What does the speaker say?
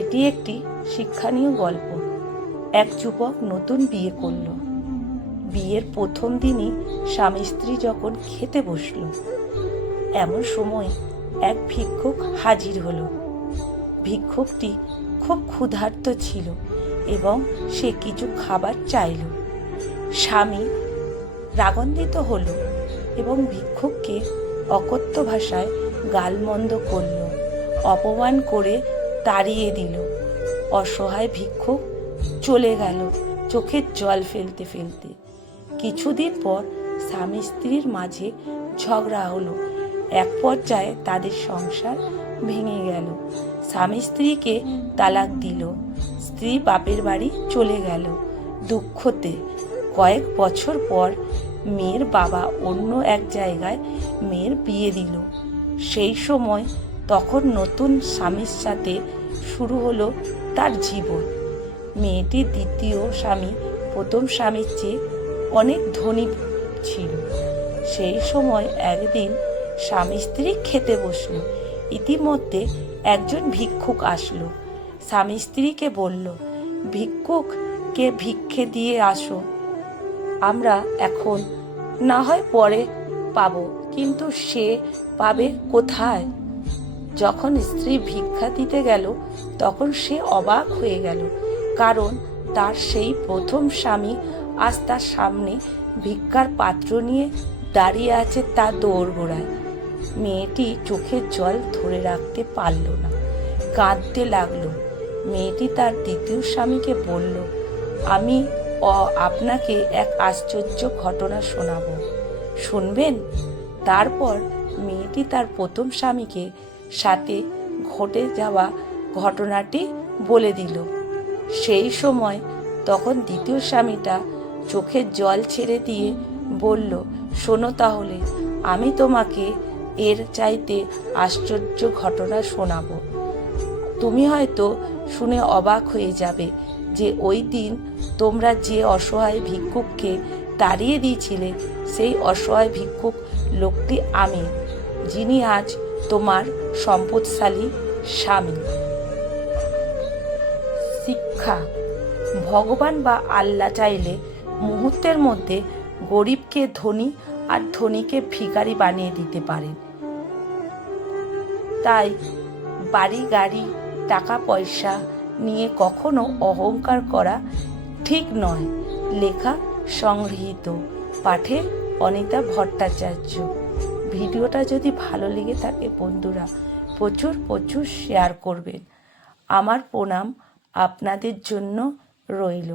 এটি একটি শিক্ষণীয় গল্প। এক যুবক নতুন বিয়ে করল। বিয়ের প্রথম দিনই স্বামী স্ত্রী যখন খেতে বসল, এমন সময় এক ভিক্ষুক হাজির হলো। ভিক্ষুকটি খুব ক্ষুধার্ত ছিল এবং সে কিছু খাবার চাইল। স্বামী রাগান্বিত হলো এবং ভিক্ষুককে অকথ্য ভাষায় গালমন্দ করল, অপমান করে তাড়িয়ে দিল। অসহায় ভিক্ষুক চলে গেল চোখের জল ফেলতে ফেলতে। কিছুদিন পর স্বামী স্ত্রীর মাঝে ঝগড়া হলো। এক পর্যায়ে তাদের সংসার ভেঙে গেল। স্বামী স্ত্রীকে তালাক দিল। স্ত্রী বাপের বাড়ি চলে গেল দুঃখতে। কয়েক বছর পর মেয়ের বাবা অন্য এক জায়গায় মেয়ের বিয়ে দিল। সেই সময় তখন নতুন স্বামীর সাথে শুরু হলো তার জীবন। মেয়েটির দ্বিতীয় স্বামী প্রথম স্বামীর চেয়ে অনেক ধনী ছিল। সেই সময় একদিন স্বামী স্ত্রী খেতে বসলো। ইতিমধ্যে একজন ভিক্ষুক আসলো। স্বামী স্ত্রীকে বলল, ভিক্ষুককে ভিক্ষে দিয়ে আসো, আমরা এখন না হয় পরে পাবো, কিন্তু সে পাবে কোথায়? যখন স্ত্রী ভিক্ষা দিতে গেল তখন সে অবাক হয়ে গেল, কারণ তার সেই প্রথম স্বামী আজ তার সামনে ভিক্ষার পাত্র নিয়ে দাঁড়িয়ে আছে তার দোরগোড়ায়। মেয়েটি চোখের জল ধরে রাখতে পারল না, কাঁদতে লাগলো। মেয়েটি তার দ্বিতীয় স্বামীকে বলল, আমি আপনাকে এক আশ্চর্য ঘটনা শোনাবো, শুনবেন? তারপর মেয়েটি তার প্রথম স্বামীকে সাথে ঘটে যাওয়া ঘটনাটি বলে দিল। সেই সময় তখন দ্বিতীয় স্বামীটা চোখের জল ছেড়ে দিয়ে বলল, শোনো তাহলে, আমি তোমাকে এর চাইতে আশ্চর্য ঘটনা শোনাবো। তুমি হয়তো শুনে অবাক হয়ে যাবে যে ওই দিন তোমরা যে অসহায় ভিক্ষুককে তাড়িয়ে দিয়েছিলে, সেই অসহায় ভিক্ষুক লোকটি আমি, যিনি আজ তোমার সম্পদশালী স্বামী। শিক্ষা: ভগবান বা আল্লাহ চাইলে মুহূর্তের মধ্যে গরিবকে ধনী আর ধনীকে ভিখারি বানিয়ে দিতে পারেন। তাই বাড়ি গাড়ি টাকা পয়সা নিয়ে কখনো অহংকার করা ঠিক নয়। লেখা সংগৃহীত, পাঠে অনিতা ভট্টাচার্য। ভিডিওটা যদি ভালো লেগে থাকে বন্ধুরা প্রচুর প্রচুর শেয়ার করবেন। আমার প্রণাম আপনাদের জন্য রইল।